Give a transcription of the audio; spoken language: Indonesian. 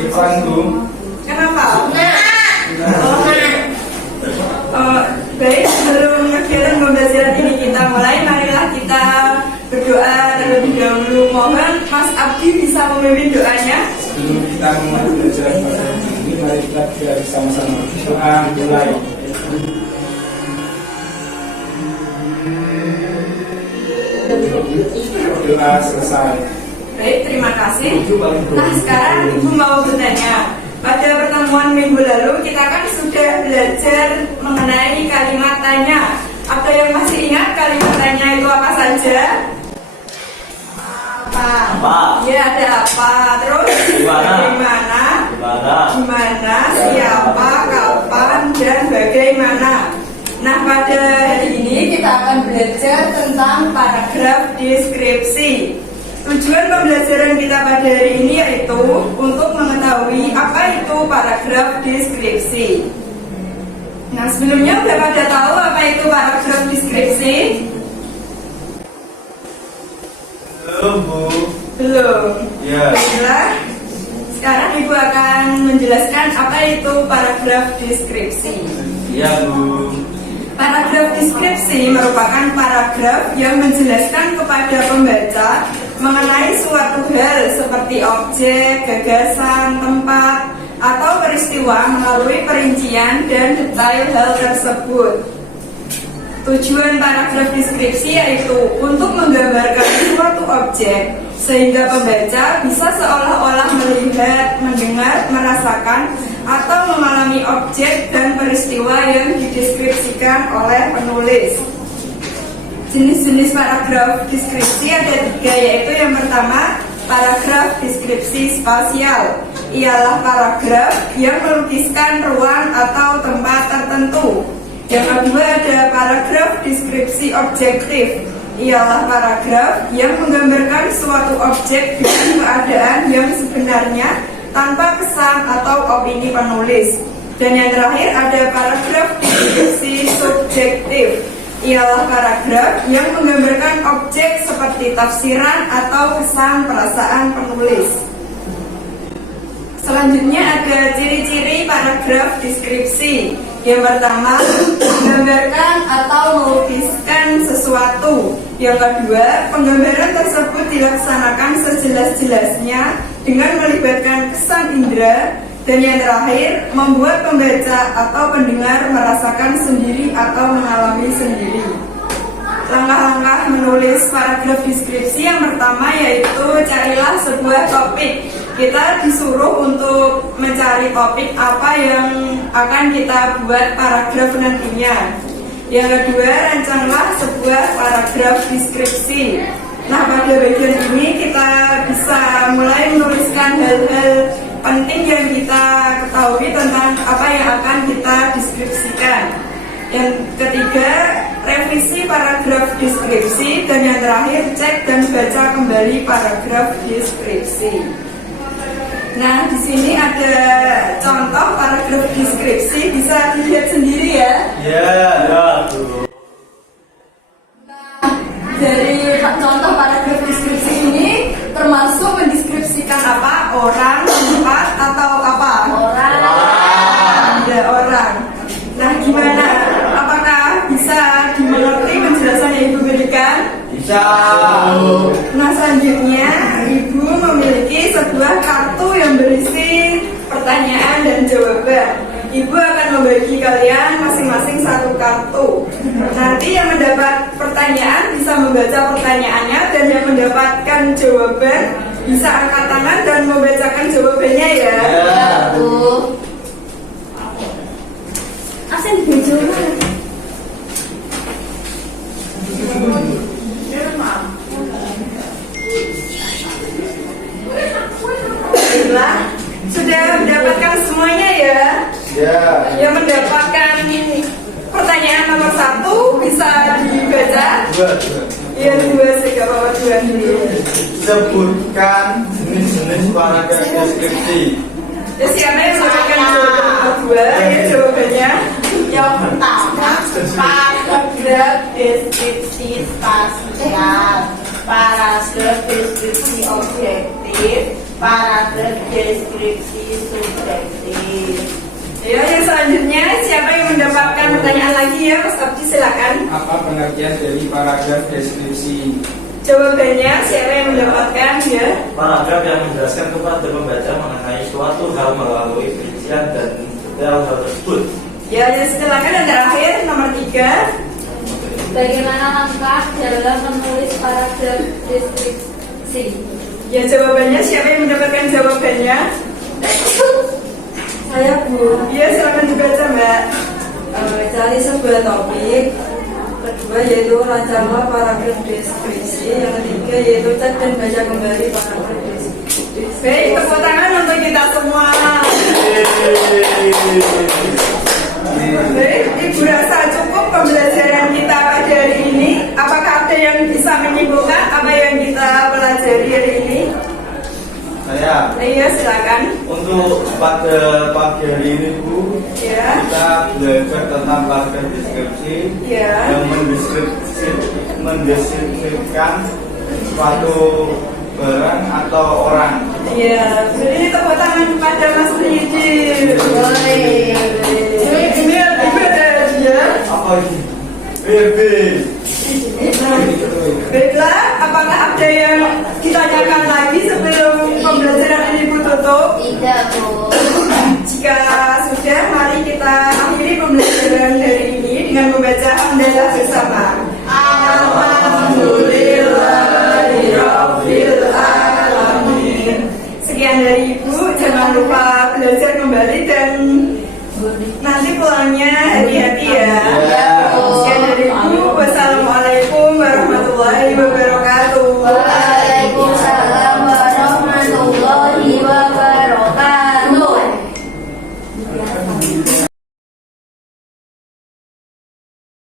Irfan, Bu. Kenapa? Baik, sebelum mengakhiri pembelajaran ini kita mulai, marilah kita berdoa terlebih dahulu. Mohon Mas Abdi bisa memimpin doanya. Sebelum kita memulai pembelajaran pada hari ini, mari kita bersama-sama doa mulai. Doa selesai. Baik, terima kasih. Nah, sekarang Ibu mau bertanya. Pada pertemuan minggu lalu kita kan sudah belajar mengenai kalimat tanya. Ada yang masih ingat kalimat tanya itu apa saja? Apa? Ya, ada apa? Terus bagaimana? Gimana? Siapa? Kapan? Dan bagaimana? Nah, pada hari ini kita akan belajar tentang paragraf deskripsi. Tujuan pembelajaran kita pada hari ini yaitu untuk mengetahui apa itu paragraf deskripsi. Nah, sebelumnya sudah pada tahu apa itu paragraf deskripsi? Belum, Bu. Belum. Ya. Baiklah. Sekarang Ibu akan menjelaskan apa itu paragraf deskripsi. Ya, Bu. Paragraf deskripsi merupakan paragraf yang menjelaskan kepada pembaca mengenai suatu hal seperti objek, gagasan, tempat, atau peristiwa melalui perincian dan detail hal tersebut. Tujuan paragraf deskripsi yaitu untuk menggambarkan suatu objek sehingga pembaca bisa seolah-olah melihat, mendengar, merasakan, atau mengalami objek dan peristiwa yang dideskripsikan oleh penulis. Jenis-jenis paragraf deskripsi ada 3, yaitu yang pertama paragraf deskripsi spasial. Ialah paragraf yang melukiskan ruang atau tempat tertentu. Yang kedua ada paragraf deskripsi objektif. Ialah paragraf yang menggambarkan suatu objek dengan keadaan yang sebenarnya tanpa kesan atau opini penulis. Dan yang terakhir ada paragraf deskripsi subjektif. Ialah paragraf yang menggambarkan objek seperti tafsiran atau kesan perasaan penulis. Selanjutnya ada ciri-ciri paragraf deskripsi. Yang pertama, menggambarkan atau melukiskan sesuatu. Yang kedua, penggambaran tersebut dilaksanakan sejelas-jelasnya dengan melibatkan kesan indera. Dan yang terakhir, membuat pembaca atau pendengar merasakan sendiri atau mengalami sendiri. Langkah-langkah menulis paragraf deskripsi yang pertama yaitu carilah sebuah topik. Kita disuruh untuk mencari topik apa yang akan kita buat paragraf nantinya. Yang kedua, rancanglah sebuah paragraf deskripsi. Nah, pada bagian ini kita bisa mulai menuliskan hal-hal penting yang kita ketahui tentang apa yang akan kita deskripsikan. Yang ketiga, revisi paragraf deskripsi. Dan yang terakhir, cek dan baca kembali paragraf deskripsi. Nah, di sini ada contoh paragraf deskripsi, bisa dilihat sendiri ya. Ya. Nah, dari contoh paragraf deskripsi ini termasuk mendeskripsikan apa? Orang, tempat, atau apa? Orang. Ada orang. Nah, gimana? Apakah bisa dimengerti penjelasan yang Ibu berikan? Bisa. Nah, selanjutnya Ibu memiliki sebuah kartu yang berisi pertanyaan dan jawaban. Ibu akan membagi kalian masing-masing satu kartu. Nanti yang mendapat pertanyaan bisa membaca pertanyaannya, dan yang mendapatkan jawaban bisa angkat tangan dan membacakan jawabannya ya. Tuh. Asen bejona. Baiklah, sudah mendapatkan semuanya ya. Ya. Yang mendapatkan pertanyaan nomor 1 bisa dibaca. Dua. Iya, 2 sih, gak apa-apa, 2 dulu. Sebutkan jenis-jenis paragraf deskripsi. Ya, siapa yang mendapatkan jawaban nomor 2? Ya, jawabannya. Yang pertama, paragraf deskripsi spasial, paragraf deskripsi objektif, paragraf deskripsi subjektif. Ya, yang selanjutnya siapa yang mendapatkan pertanyaan lagi ya, Mas Abdi silakan. Apa pengertian dari paragraf deskripsi? Jawabannya siapa yang mendapatkan ya? Paragraf yang menjelaskan kepada pembaca mengenai suatu hal melalui rincian dan detail hal tersebut. Ya, silakan yang terakhir nomor 3. Bagaimana langkah dalam menulis paragraf deskripsi? Ya, jawabannya siapa yang mendapatkan jawabannya? Saya Bu, Ya, silakan dibaca Mbak. cari sebuah topik. Kedua yaitu rancanglah paragraf deskripsi. Yang ketiga yaitu cek dan baca kembali paragraf deskripsi. Baik, tepuk tangan untuk kita semua. Baik, Ibu rasa cukup pembelajaran kita pada hari ini. Apakah ada yang bisa menyimpulkan apa yang kita pelajari hari ini? Saya Iya, silakan. untuk pada pagi hari ini Bu, Ya, kita belajar tentang paragraf deskripsi ya. yang mendeskripsikan suatu barang atau orang. Iya, jadi ini tepuk tangan kepada Mas Ridi. Boleh. Ini Ibu ada dia. Apa ini? BB. Baiklah, apakah ada yang ditanyakan lagi sebelum pembelajaran ini tutup? Tidak, Bu. Jika sudah, mari kita akhiri pembelajaran hari ini dengan membaca hamdalah bersama. Alhamdulillahirabbil alamin. Sekian dari Ibu, jangan lupa belajar kembali dan nanti pulangnya hati-hati ya. Ya, Bu. Sekian